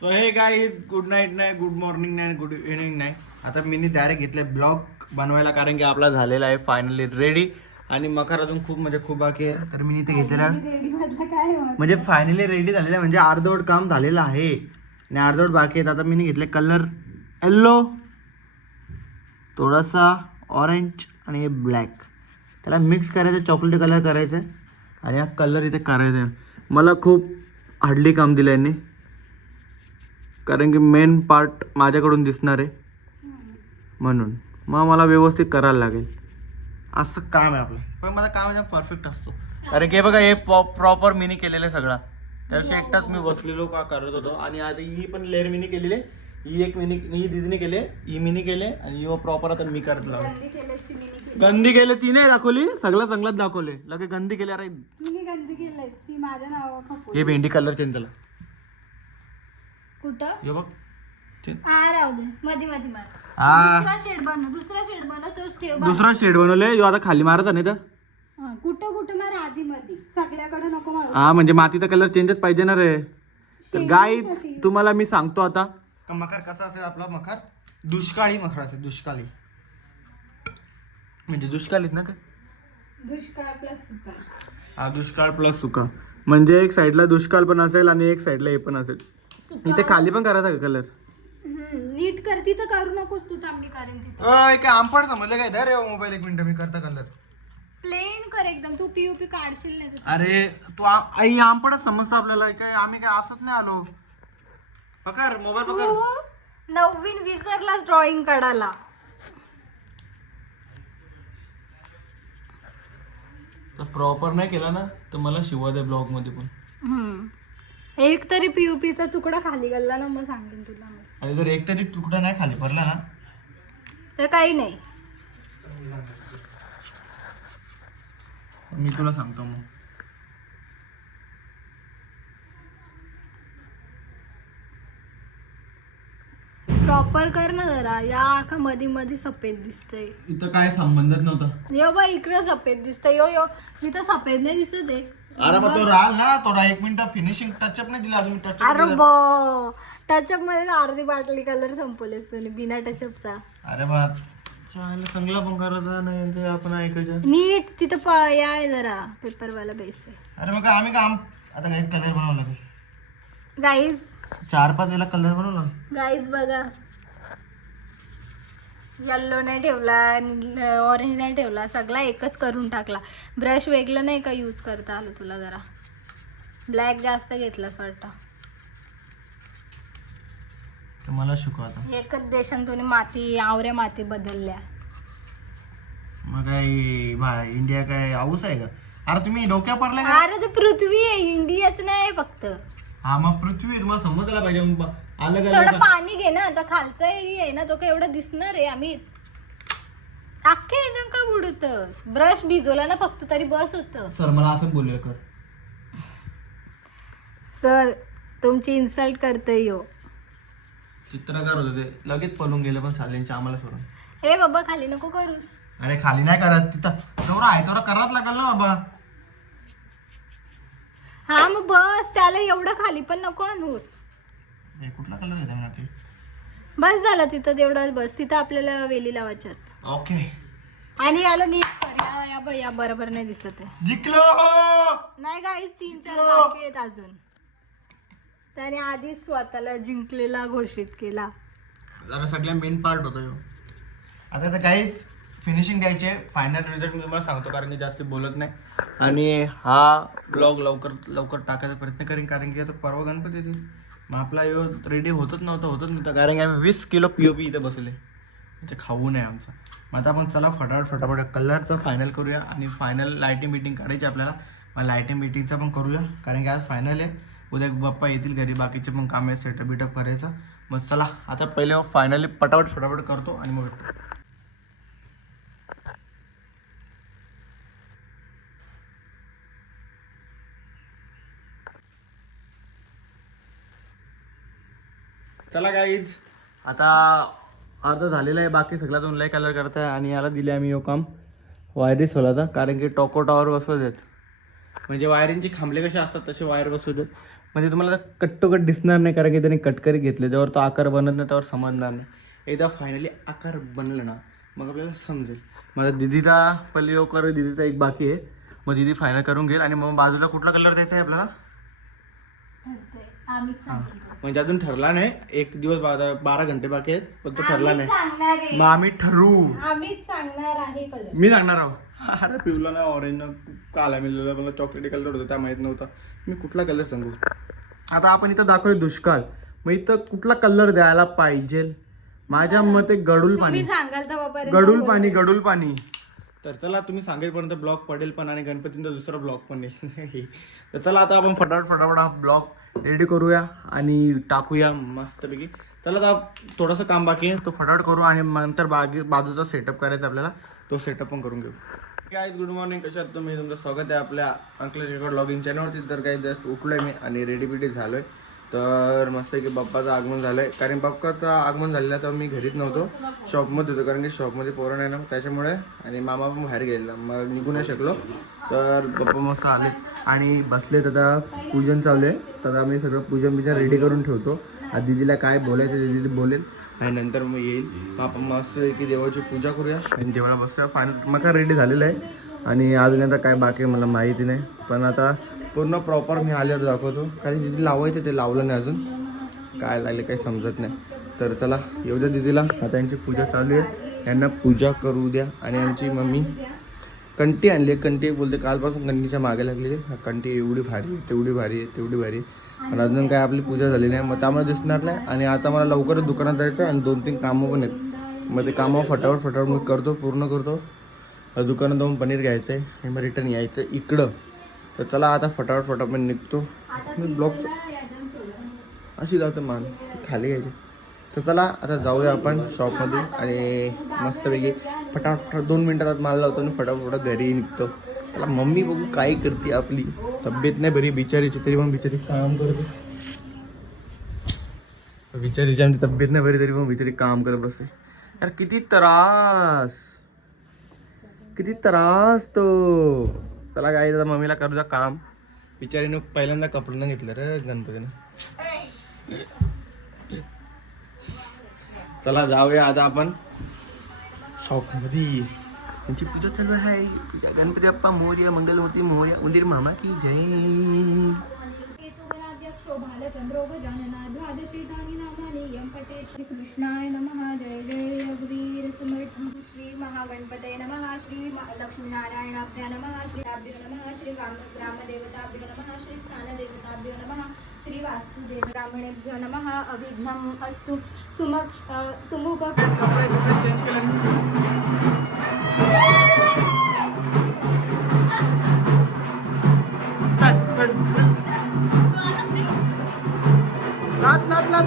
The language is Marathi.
सो हे गाईज गुड नाईट नाही, गुड मॉर्निंग नाही, गुड इव्हनिंग नाही. आता मी डायरेक्ट घेतले ब्लॉग बनवायला कारण की आपला झालेला आहे फायनली रेडी. आणि मकर अजून खूप म्हणजे खूप बाकी आहे. तर मी इथे घेतलेला म्हणजे फायनली रेडी झालेला आहे, म्हणजे अर्धवट काम झालेलं आहे आणि अर्धवट बाकी आहेत. आता मी घेतले कलर येल्लो, थोडासा ऑरेंज आणि हे ब्लॅक. त्याला मिक्स करायचं, चॉकलेट कलर करायचं आणि हा कलर इथे करायचा आहे. मला खूप हार्डली काम दिलं यांनी कारण की मेन पार्ट माझ्याकडून दिसणार आहे म्हणून मग मला व्यवस्थित करायला लागेल. असं काम आहे आपलं. पण माझं काम एकदम परफेक्ट असतो कारण की हे बघा हे प्रॉपर मिनी केलेलं आहे सगळा. त्याविषयी एकटाच मी बसलेलो का करत होतो. आणि आधी ही पण लेअर मिनी केलेली आहे, ही एक मिनी ही दीदीने केली, ही मिनी केले आणि ही प्रॉपर आता मी करत लागलो. गंदी केले तिने दाखवली, सगळं चांगलंच दाखवले लगे गंदी केली. अरे हे भेंडी कलर चेंज झाला कुठं हे बघ राहू दे मध्ये मध्ये मार. हा दुसरा शेड बनव तोच ठेव. दुसरा शेड बनवले यो आता खाली मारत नाही तर कुठं कुठं मार आधी मध्ये सगळ्याकडे नको मारू. हा म्हणजे मातीचा कलर चेंजच पाहिजे ना रे. तर गाईज तुम्हाला मी सांगतो आता मखर कसा असेल आपला. मखर दुष्काळी मखर असेल, दुष्काळी म्हणजे दुष्काळीत ना ते. दुष्काळ प्लस सुका. हा दुष्काळ प्लस सुका म्हणजे एक साईडला दुष्काळ पण असेल आणि एक साईडला हे पण असेल. इथे खाली पण करायचा का कलर. नीट करती तर करू नकोस तू तांबडी कारण तिथे काय आंपड समजलं काय. धर मोबाईल एक मिनिट मी करता कलर प्लेन कर एकदम. तू पीओपी काढशील नाही तर. अरे तू आई आंपडच समजतं आपल्याला. काय आम्ही काय असत नाही आलो. पकड मोबाईल पकड. तू नवीन विसरलास ड्रॉइंग काढायला. प्रॉपर नाही केला ना तर मला शिवा द्या ब्लॉग मध्ये पण. एक तरी पीओपीचा तुकडा खाली गेला ना मग सांगेन तुला. आणि जर एक तरी तुकडा नाही खाली पडला ना तर काही नाही. मी तुला सांगतो मग. प्रॉपर कर ना जरा. या का मध्ये मध्ये सफेद दिसतंय. इथं काय संबंधच नव्हता. यो बा इकडे सफेद दिसतंय. यो यो इथं सफेद नाही दिसत आहे. अरे मग तो राहिल ना थोडा एक मिनिट फिनिशिंग टचअप नाही दिला अजून. अरे बो टचअप मध्ये अर्धी बाटली कलर संपवलेस तुम्ही बिना टचअपचा. अरे बा चांगला पण करायचा नाही ते आपण ऐकायचं. नीट तिथं या आहे जरा पेपरवाला बेस आहे. अरे मग आम्ही काम आता काही कलर बनवला गाईज 4-5 वेळा कलर बनवला. गाईज बघा येल्लो नाही ठेवला, ऑरेंज नाही ठेवला, सगळा एकच करून टाकला. ब्रश वेगळं नाही का यूज करता आलं तुला. जरा ब्लॅक जास्त घेतलास वाटतं. तर मला शिकव आता. एकच देशात तुम्ही माती आवऱ्या माती बदलल्या. मग काय इंडिया काय हाऊस आहे का. अरे तुम्ही डोक्या पडले का. अरे ते पृथ्वी आहे, इंडियाच नाही फक्त. हा मग पृथ्वी तुम्हाला समजला पाहिजे. अलग थोडं अलग पाणी घे ना. आता खालचा एरिया आहे ना तो काय एवढं दिसणार आहे. आम्ही अख्खे एकदम का बुडतस. ब्रश भिजवला ना फक्त तरी बस होत. सर मला असं बोलले कर. सर तुमची इन्सल्ट करते यो. चित्रकार होते ते लगेच पळून गेले पण चालेल आम्हाला सोडून. हे बाबा खाली नको करूस. अरे खाली नाही करत तिथं तेवढा आहे तेवढा करावंच लागेल ना बाबा. हा मग बस त्याला एवढं खाली पण नको आणूस. कुठला कलर घेता म्हणा ते. बस झालं तिथं तेवढं बस. तिथं आपल्याला वेली लावायच्यात. ओके आणि याला नीट कर. या बरोबर नाही दिसत आहे. जिंकलो. नाही गाईस 3-4 बाकी आहेत अजून. त्याने आधीच स्वतःला जिंकलेला घोषित केला. जरा सगळ्या मेन पार्ट होता ह्यो. आता तर काहीच फिनिशिंग द्यायचे. फायनल रिझल्ट मी तुम्हाला सांगतो कारण की जास्त बोलत नाही. आणि हा ब्लॉग लवकर टाकायचा प्रयत्न करेन कारण की आता परवा गणपती येते. मग आपला ह्यो रेडी होतच नव्हता कारण की आम्ही 20 किलो POP इथे बसले. म्हणजे खाऊ नये आमचा. मग आता आपण चला फटाफट कलरचं फायनल करूया आणि फायनल लायटिंग बिटिंग करायची आपल्याला. मग लायटिंग बिटिंगचं पण करूया कारण की आज फायनल आहे. उद्या बाप्पा येतील घरी, बाकीचे पण काम आहे सेटअप बिटअप करायचं. मग चला आता पहिले फायनली फटाफट करतो आणि मग चला गाईज आता अर्ध झालेलं आहे. बाकी सगळ्यात लय कलर करत आहे आणि याला दिले आम्ही काम वायरी सोलाचा कारण की टॉको टावर बसवत आहेत. म्हणजे वायरिंगचे खांबले कसे असतात तसे वायर बसवत आहेत. म्हणजे तुम्हाला कट्टोकट दिसणार नाही, कारण की त्यांनी कटकरी घेतले. जेव्हा तो आकार बनत नाही त्यावर समजणार नाही. एकदा फायनली आकार बनला ना मग आपल्याला समजेल. माझा दिदीचा पहिले कर, दिदीचा एक बाकी आहे. मग दिदी फायनल करून घेईल आणि मग बाजूला कुठला कलर द्यायचा आहे आपल्याला म्हणजे अजून ठरला नाही. एक दिवस 12 घंटे बाकी आहेत पण तो ठरला नाही. मग आम्ही ठरवू. आम्हीच सांगणार आहे कलर. मी सांगणार आहो. अरे पिवला ना ऑरेंज ना काला मिळाला, मला चॉकलेटी कलर होता त्या माहीत नव्हता. मी कुठला कलर सांगू. आता आपण इथं दाखवलं दुष्काळ, मग इथं कुठला कलर द्यायला पाहिजे. माझ्या मते गडूल पाणी. सांगाल तर गडूल पाणी. तर चला तुम्ही सांगेपर्यंत ब्लॉग पडेल पण आणि गणपतींचा दुसरा ब्लॉग पण येईल. तर चला आता आपण फटाफट हा ब्लॉग रेडी करूया आणि टाकूया मस्तपैकी. चला आता थोडंसं काम बाकी आहे, तो फटाफट करू आणि नंतर बाजूचा सेटअप करायचा आपल्याला, तो सेटअप पण करून घेऊ. काय गुड मॉर्निंग, कशा आहात तुम्ही. तुमचं स्वागत आहे आपल्या अंकलेश रेकॉर्ड लॉगिंग चॅनलवरती. तर काही जस्ट उठलोय मी आणि रेडी बिडी झालोय. तर मस्त की बाप्पाचं आगमन झालं आहे. कारण बाप्पाचं आगमन झालेलं तर मी घरीच नव्हतो, शॉपमध्ये होतो. कारण की शॉपमध्ये पोरं नाही ना त्याच्यामुळे, आणि मामा पण बाहेर गेलेला, मग निघू नाही शकलो. तर बाप्पा मस्त आले आणि बसलेत. आता पूजन चालू आहे. तर आम्ही सगळं पूजन रेडी करून ठेवतो. आज दीदीला काय बोलायचं दीदी बोलेल आणि नंतर मग येईल. बाप्पा मस्त की देवाची पूजा करूया आणि देवाला बसूया. फायनल मग रेडी झालेलं आहे आणि अजून आता काय बाकी आहे मला माहिती नाही. पण आता पूर्ण प्रॉपर मी आल्यावर दाखवतो. कारण दिदी लावायचं ते लावलं नाही अजून, काय लागले काही समजत नाही. तर चला येऊ द्या दिदीला. आता यांची पूजा चालू आहे, यांना पूजा करू द्या. आणि आमची मम्मी कंटी आणली. कंटी बोलते कालपासून कंटीच्या मागे लागलेली. कंटी एवढी भारी आहे, तेवढी भारी आहे, तेवढी भारी आहे. पण अजून काय आपली पूजा झाली नाही, मग त्यामुळे दिसणार नाही. आणि आता मला लवकरच दुकानात जायचं आणि 2-3 कामं पण आहेत. मग ते कामं फटाफट मी करतो, पूर्ण करतो. दुकानात जाऊन पनीर घ्यायचं आहे आणि मग रिटर्न यायचं इकडं. तर चला आता फटाफट निघतो मी. ब्लॉग अशी जातं मान खाली घ्यायची. तर चला आता जाऊया आपण शॉपमध्ये आणि मस्तपैकी फटाफट 2 मिनटात माल लावतो आणि फटाफट घरी निघतो. त्याला मम्मी बघू काय करते. आपली तब्येत नाही बरी बिचारीची, तरी पण बिचारी काम करते. बिचारीची आमची तब्येत नाही बरी तरी पण बिचारी काम करत बसते. यार किती त्रास तो. चला काय दादा मम्मीला करू द्या काम. बिचारीनं पहिल्यांदा कपडे न घेतलं रे गणपतीनं. चला जाऊया आता आपण शॉपमध्ये. त्यांची पूजा चालू आहे. पूजा गणपती बाप्पा मोरया, मंगलमूर्ती मोरया, उंदीर मामा की जय. कृष्णाय नमः. जय जय रघुवीर समर्थ. श्री महागणपतये नमः. श्री लक्ष्मीनारायणाभ्या नमः. श्री आभ्यो नमः. श्री ग्रामदेवताभ्यो नमः. श्री स्थानदेवताभ्यो नमः. श्री वास्तुदेव ब्राह्मणेभ्यो नमः. अविघ्नम् अस्तु. सुमुख नाथ. लात